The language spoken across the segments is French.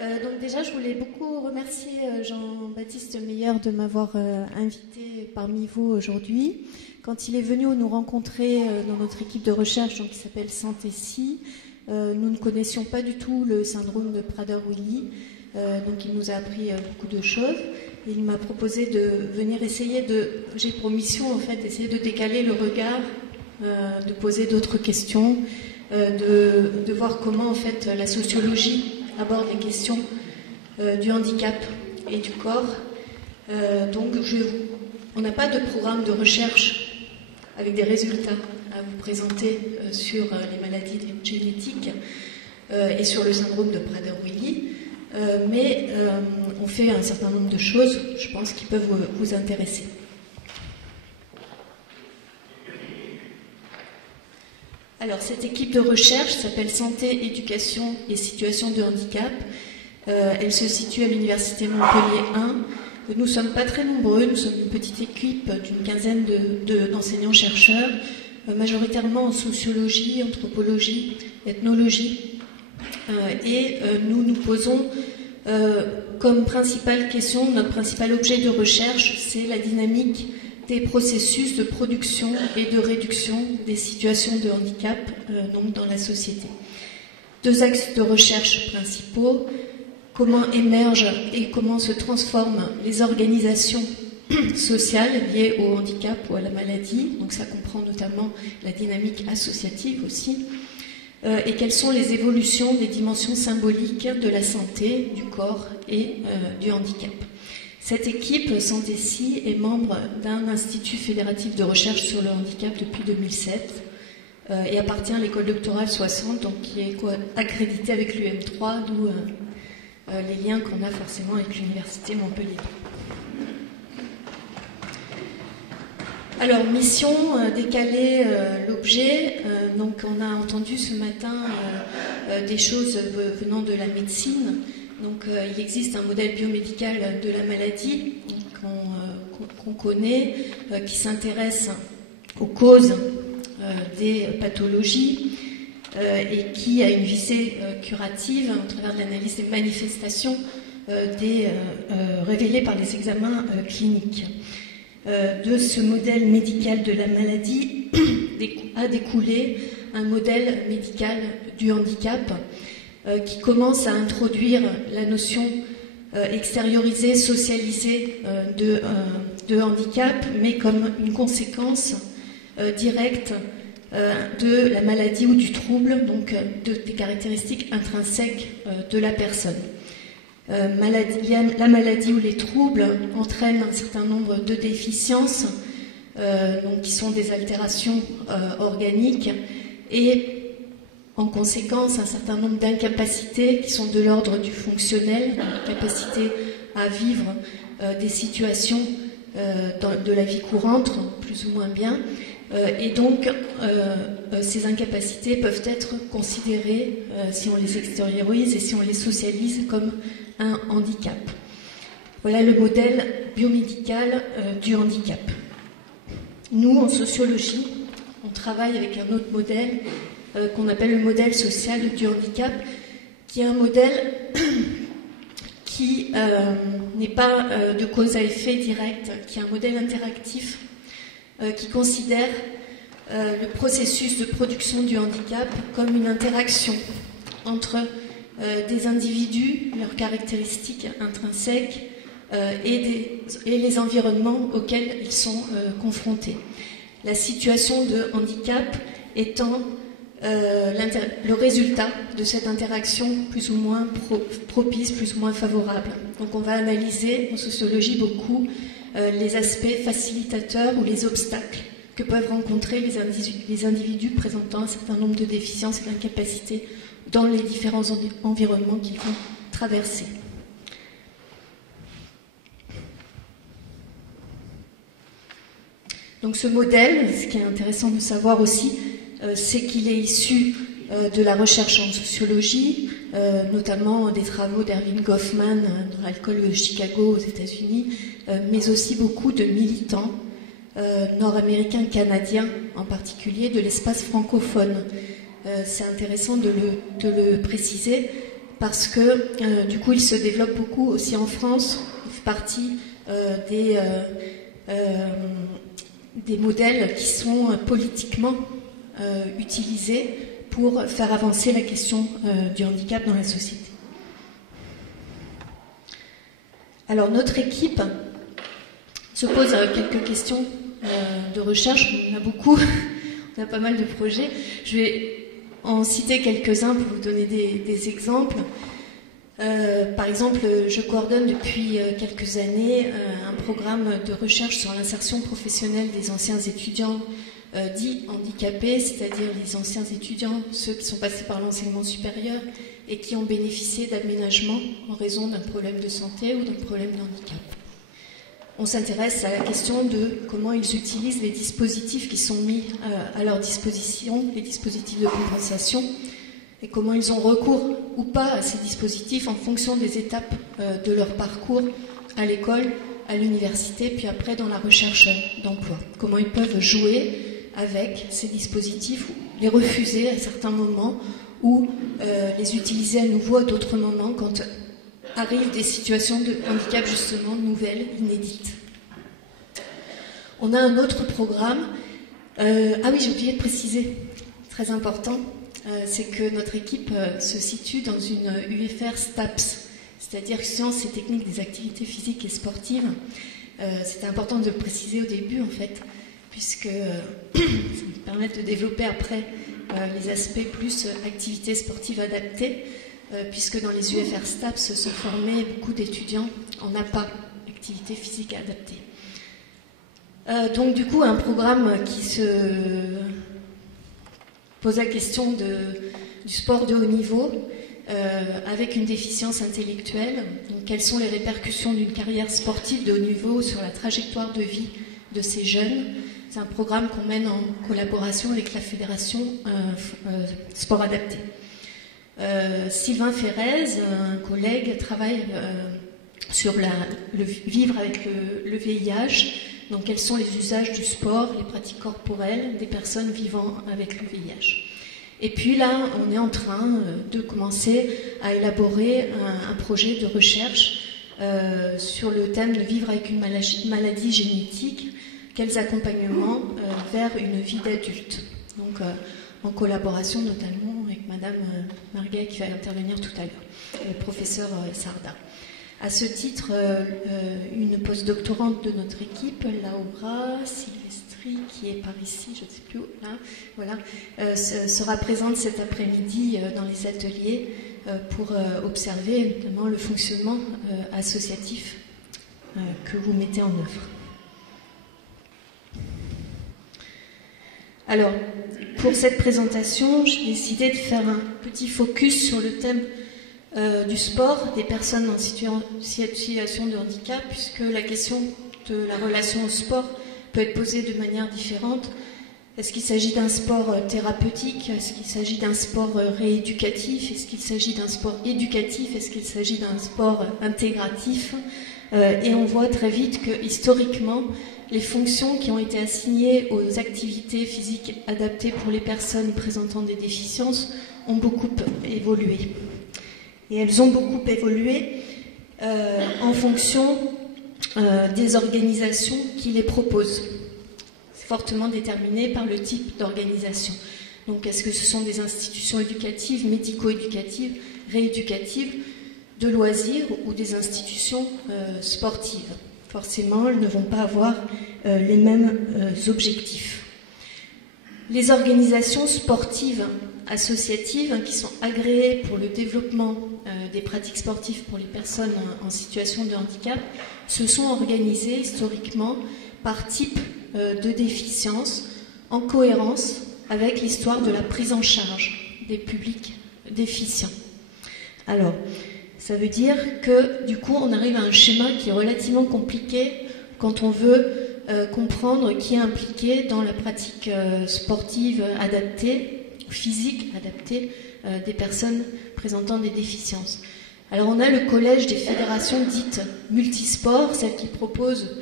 Donc déjà, je voulais beaucoup remercier Jean-Baptiste Meyer de m'avoir invité parmi vous aujourd'hui. Quand il est venu nous rencontrer dans notre équipe de recherche, donc, qui s'appelle Santé-Si, nous ne connaissions pas du tout le syndrome de Prader-Willi, donc il nous a appris beaucoup de choses. Et il m'a proposé de venir essayer j'ai pour mission en fait d'essayer de décaler le regard, de poser d'autres questions, de voir comment en fait la sociologie aborde les questions du handicap et du corps. Donc on n'a pas de programme de recherche avec des résultats à vous présenter sur les maladies génétiques et sur le syndrome de Prader-Willi, mais on fait un certain nombre de choses, je pense, qui peuvent vous intéresser. Alors, cette équipe de recherche s'appelle Santé, Éducation et Situation de Handicap. Elle se situe à l'Université Montpellier 1. Nous ne sommes pas très nombreux, nous sommes une petite équipe d'une quinzaine d'enseignants-chercheurs, majoritairement en sociologie, anthropologie, ethnologie. Et nous nous posons comme principale question, notre principal objet de recherche, c'est la dynamique des processus de production et de réduction des situations de handicap donc dans la société. Deux axes de recherche principaux: comment émergent et comment se transforment les organisations sociales liées au handicap ou à la maladie, donc ça comprend notamment la dynamique associative aussi, et quelles sont les évolutions des dimensions symboliques de la santé, du corps et du handicap. Cette équipe Santé-Si est membre d'un institut fédératif de recherche sur le handicap depuis 2007 et appartient à l'école doctorale 60, donc qui est accréditée avec l'UM3, d'où les liens qu'on a forcément avec l'université Montpellier. Alors, mission, décaler l'objet. Donc, on a entendu ce matin des choses venant de la médecine. Donc, il existe un modèle biomédical de la maladie qu'on connaît, qui s'intéresse aux causes des pathologies et qui a une visée curative au travers de l'analyse des manifestations révélées par les examens cliniques. De ce modèle médical de la maladie a découlé un modèle médical du handicap qui commence à introduire la notion extériorisée, socialisée de handicap, mais comme une conséquence directe de la maladie ou du trouble, donc des caractéristiques intrinsèques de la personne. La maladie ou les troubles entraînent un certain nombre de déficiences, donc qui sont des altérations organiques, et en conséquence un certain nombre d'incapacités qui sont de l'ordre du fonctionnel, capacité à vivre des situations de la vie courante, plus ou moins bien, et donc ces incapacités peuvent être considérées, si on les extériorise et si on les socialise, comme un handicap. Voilà le modèle biomédical du handicap. Nous, en sociologie, on travaille avec un autre modèle qu'on appelle le modèle social du handicap, qui est un modèle qui n'est pas de cause à effet direct, qui est un modèle interactif qui considère le processus de production du handicap comme une interaction entre des individus, leurs caractéristiques intrinsèques et les environnements auxquels ils sont confrontés. La situation de handicap étant le résultat de cette interaction plus ou moins propice, plus ou moins favorable. Donc on va analyser en sociologie beaucoup les aspects facilitateurs ou les obstacles que peuvent rencontrer les individus présentant un certain nombre de déficiences et d'incapacités dans les différents environnements qu'ils vont traverser. Donc ce modèle, ce qui est intéressant de savoir aussi, c'est qu'il est issu de la recherche en sociologie, notamment des travaux d'Erving Goffman dans l'école de Chicago aux États-Unis, mais aussi beaucoup de militants nord-américains, canadiens en particulier, de l'espace francophone. C'est intéressant de le préciser parce que du coup il se développe beaucoup aussi en France, il fait partie des modèles qui sont politiquement utilisés pour faire avancer la question du handicap dans la société. Alors notre équipe se pose quelques questions de recherche, on en a beaucoup, on a pas mal de projets. Je vais en citer quelques-uns pour vous donner des exemples. Par exemple, je coordonne depuis quelques années un programme de recherche sur l'insertion professionnelle des anciens étudiants dits handicapés, c'est-à-dire les anciens étudiants, ceux qui sont passés par l'enseignement supérieur et qui ont bénéficié d'aménagement en raison d'un problème de santé ou d'un problème de handicap. On s'intéresse à la question de comment ils utilisent les dispositifs qui sont mis à leur disposition, les dispositifs de compensation, et comment ils ont recours ou pas à ces dispositifs en fonction des étapes de leur parcours à l'école, à l'université, puis après dans la recherche d'emploi. Comment ils peuvent jouer avec ces dispositifs, les refuser à certains moments ou les utiliser à nouveau à d'autres moments quand arrivent des situations de handicap justement nouvelles, inédites. On a un autre programme. Ah oui, j'ai oublié de préciser, très important, c'est que notre équipe se situe dans une UFR STAPS, c'est-à-dire Sciences et Techniques des Activités Physiques et Sportives. C'était important de le préciser au début, en fait, puisque ça nous permet de développer après les aspects plus activités sportives adaptées, puisque dans les UFR STAPS se formaient beaucoup d'étudiants en APA, activité physique adaptée. Donc du coup, un programme qui se pose la question du sport de haut niveau avec une déficience intellectuelle. Donc, quelles sont les répercussions d'une carrière sportive de haut niveau sur la trajectoire de vie de ces jeunes? C'est un programme qu'on mène en collaboration avec la Fédération Sport Adapté. Sylvain Ferrez, un collègue, travaille sur le vivre avec le VIH. Donc, quels sont les usages du sport, les pratiques corporelles des personnes vivant avec le VIH. Et puis là, on est en train de commencer à élaborer un projet de recherche sur le thème de vivre avec une maladie génétique, quels accompagnements vers une vie d'adulte. Donc, en collaboration notamment avec Madame Marguet qui va intervenir tout à l'heure, et le professeur Sarda. À ce titre, une postdoctorante de notre équipe, Laura Silvestri, qui est par ici, je ne sais plus où, là, voilà, sera présente cet après-midi dans les ateliers pour observer notamment le fonctionnement associatif que vous mettez en œuvre. Alors, pour cette présentation, j'ai décidé de faire un petit focus sur le thème du sport, des personnes en situation de handicap, puisque la question de la relation au sport peut être posée de manière différente. Est-ce qu'il s'agit d'un sport thérapeutique? Est-ce qu'il s'agit d'un sport rééducatif? Est-ce qu'il s'agit d'un sport éducatif? Est-ce qu'il s'agit d'un sport intégratif? Et on voit très vite que, historiquement, les fonctions qui ont été assignées aux activités physiques adaptées pour les personnes présentant des déficiences ont beaucoup évolué. Et elles ont beaucoup évolué en fonction des organisations qui les proposent. C'est fortement déterminé par le type d'organisation. Donc, est-ce que ce sont des institutions éducatives, médico-éducatives, rééducatives, de loisirs ou des institutions sportives? Forcément, elles ne vont pas avoir les mêmes objectifs. Les organisations sportives associatives qui sont agréées pour le développement des pratiques sportives pour les personnes en situation de handicap se sont organisées historiquement par type de déficience en cohérence avec l'histoire de la prise en charge des publics déficients. Alors, ça veut dire que du coup on arrive à un schéma qui est relativement compliqué quand on veut comprendre qui est impliqué dans la pratique sportive adaptée, physique adaptée des personnes présentant des déficiences. Alors on a le collège des fédérations dites multisports, celles qui proposent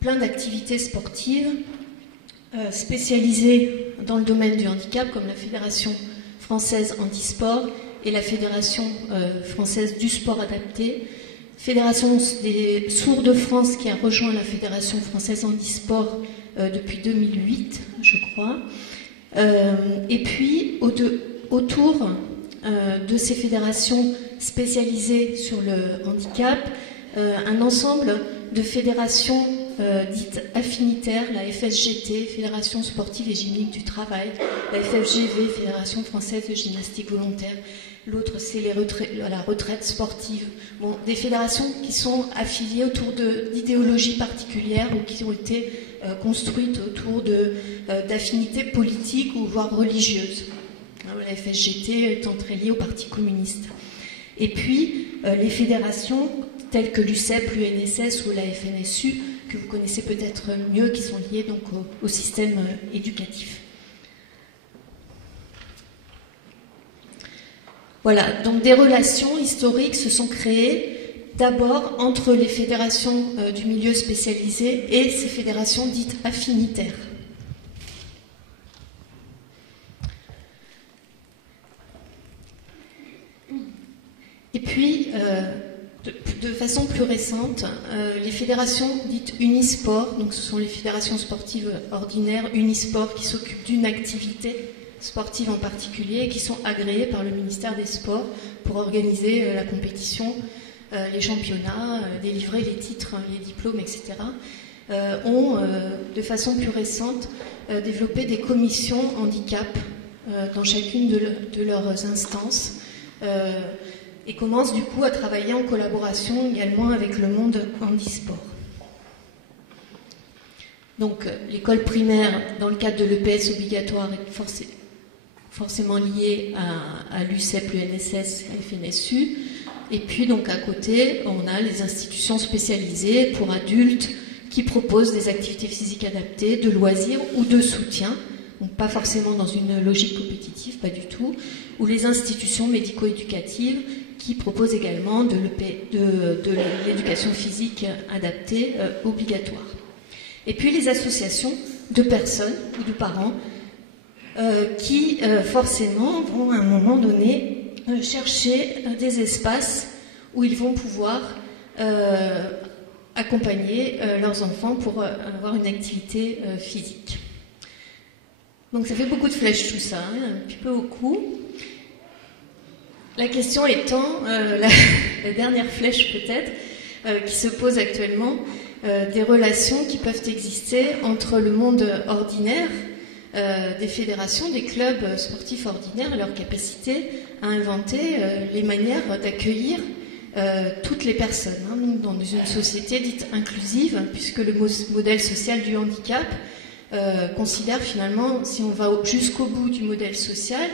plein d'activités sportives spécialisées dans le domaine du handicap, comme la Fédération française handisport et la Fédération française du sport adapté, Fédération des sourds de France qui a rejoint la Fédération française handisport depuis 2008, je crois. Et puis, autour de ces fédérations spécialisées sur le handicap, un ensemble de fédérations dites affinitaires, la FSGT, Fédération sportive et gymnique du travail, la FFGV, Fédération française de gymnastique volontaire, l'autre c'est la retraite sportive. Bon, des fédérations qui sont affiliées autour d'idéologies particulières ou qui ont été construites autour d'affinités politiques ou voire religieuses. La FSGT étant très liée au Parti communiste. Et puis, les fédérations telles que l'UCEP, l'UNSS ou la FNSU, que vous connaissez peut-être mieux, qui sont liées donc au système éducatif. Voilà, donc des relations historiques se sont créées d'abord entre les fédérations du milieu spécialisé et ces fédérations dites affinitaires. Et puis, de façon plus récente, les fédérations dites unisport, donc ce sont les fédérations sportives ordinaires unisport qui s'occupent d'une activité sportive en particulier et qui sont agréées par le ministère des Sports pour organiser la compétition, les championnats, délivrer les titres, les diplômes, etc., ont, de façon plus récente, développé des commissions handicap dans chacune de leurs instances, et commence du coup à travailler en collaboration également avec le monde handisport. Donc l'école primaire, dans le cadre de l'EPS obligatoire, est forcément liée à l'UCEP, l'UNSS, la FNSU. Et puis donc à côté, on a les institutions spécialisées pour adultes qui proposent des activités physiques adaptées, de loisirs ou de soutien. Donc pas forcément dans une logique compétitive, pas du tout, ou les institutions médico-éducatives qui proposent également de l'éducation physique adaptée obligatoire. Et puis les associations de personnes ou de parents qui forcément vont à un moment donné chercher des espaces où ils vont pouvoir accompagner leurs enfants pour avoir une activité physique. Donc ça fait beaucoup de flèches tout ça, hein, un petit peu au cou. La question étant, la dernière flèche peut-être, qui se pose actuellement, des relations qui peuvent exister entre le monde ordinaire, des fédérations, des clubs sportifs ordinaires et leur capacité à inventer les manières d'accueillir toutes les personnes, hein, donc dans une société dite inclusive, puisque le modèle social du handicap considère finalement, si on va jusqu'au bout du modèle social,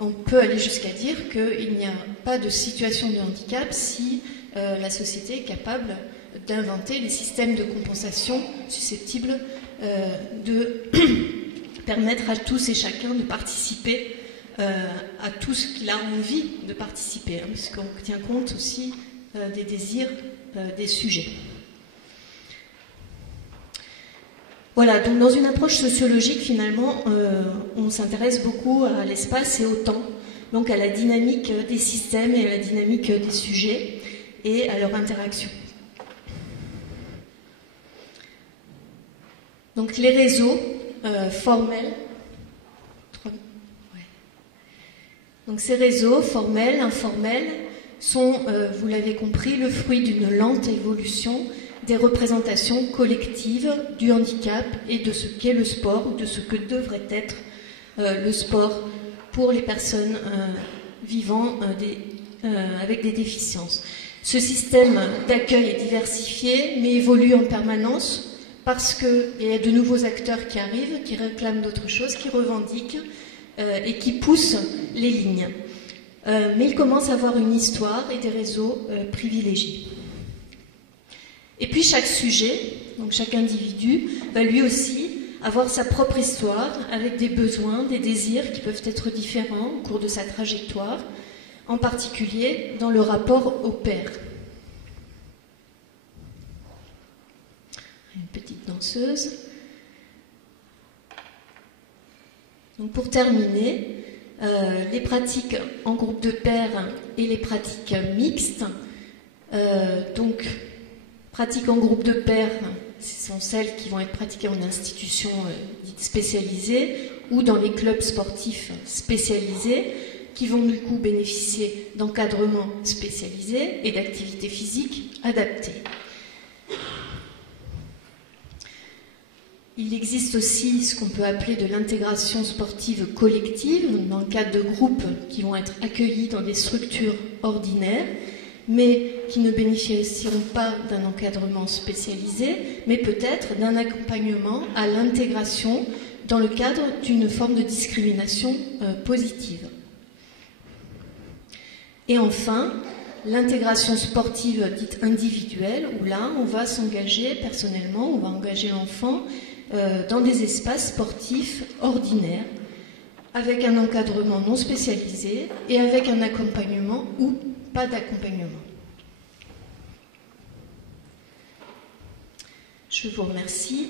on peut aller jusqu'à dire qu'il n'y a pas de situation de handicap si la société est capable d'inventer les systèmes de compensation susceptibles de permettre à tous et chacun de participer à tout ce qu'il a envie de participer, hein, puisqu'on tient compte aussi des désirs des sujets. Voilà, donc dans une approche sociologique, finalement, on s'intéresse beaucoup à l'espace et au temps, donc à la dynamique des systèmes et à la dynamique des sujets et à leur interaction. Donc les réseaux formels, donc ces réseaux formels, informels, sont, vous l'avez compris, le fruit d'une lente évolution des représentations collectives du handicap et de ce qu'est le sport, ou de ce que devrait être le sport pour les personnes vivant avec des déficiences. Ce système d'accueil est diversifié, mais évolue en permanence parce qu'il y a de nouveaux acteurs qui arrivent, qui réclament d'autres choses, qui revendiquent et qui poussent les lignes. Mais il commence à avoir une histoire et des réseaux privilégiés. Et puis chaque sujet, donc chaque individu, va lui aussi avoir sa propre histoire, avec des besoins, des désirs qui peuvent être différents au cours de sa trajectoire, en particulier dans le rapport au père. Une petite danseuse. Donc pour terminer, les pratiques en groupe de pairs et les pratiques mixtes. Donc, pratiques en groupe de pairs, ce sont celles qui vont être pratiquées en institutions dites spécialisées ou dans les clubs sportifs spécialisés, qui vont du coup bénéficier d'encadrement spécialisé et d'activités physiques adaptées. Il existe aussi ce qu'on peut appeler de l'intégration sportive collective, dans le cadre de groupes qui vont être accueillis dans des structures ordinaires, mais qui ne bénéficieront pas d'un encadrement spécialisé, mais peut-être d'un accompagnement à l'intégration dans le cadre d'une forme de discrimination positive. Et enfin, l'intégration sportive dite individuelle, où là, on va s'engager personnellement, on va engager l'enfant dans des espaces sportifs ordinaires, avec un encadrement non spécialisé et avec un accompagnement ou pas d'accompagnement. Je vous remercie.